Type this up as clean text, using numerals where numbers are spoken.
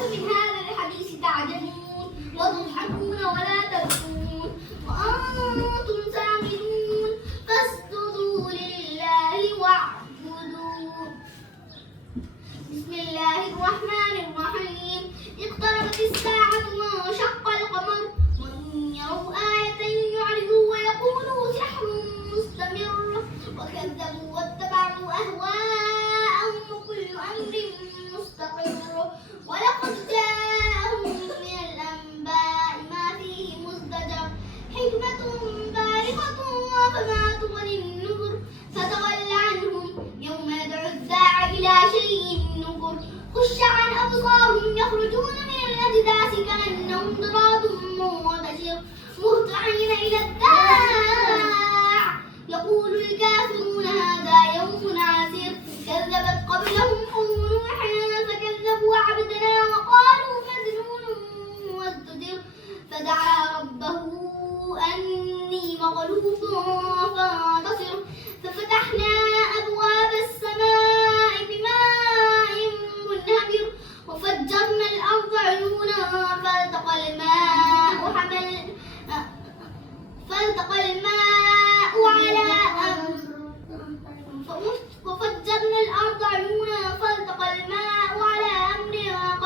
أفمن هذا الحديث تعجبون وتضحكون ولا تبكون وأنتم سامدون فاسجدوا لله واعبدوا. بسم الله الرحمن الرحيم. اقتربت الساعة وانشق القمر وإن يروا آية يعرضوا ويقولوا سحر مستمر وكذبوا واتبعوا أهواءهم وكل أمر مستقر ولقد جاءهم من الأنباء ما فيه مزدجر حكمة بالغة فما تغني النذر فتول عنهم يوم يدعو الداع إلى شيء نكر خش عن أبصارهم يخرجون من الأجداث كأنهم جراد منتشر مهطعين إلى الداع يقول الكافرون هذا يوم عسير كذبت قبلهم قوم نوح فكذبوا عبدنا وقالوا مجنون وازدجر فدعا ربه أني مغلوب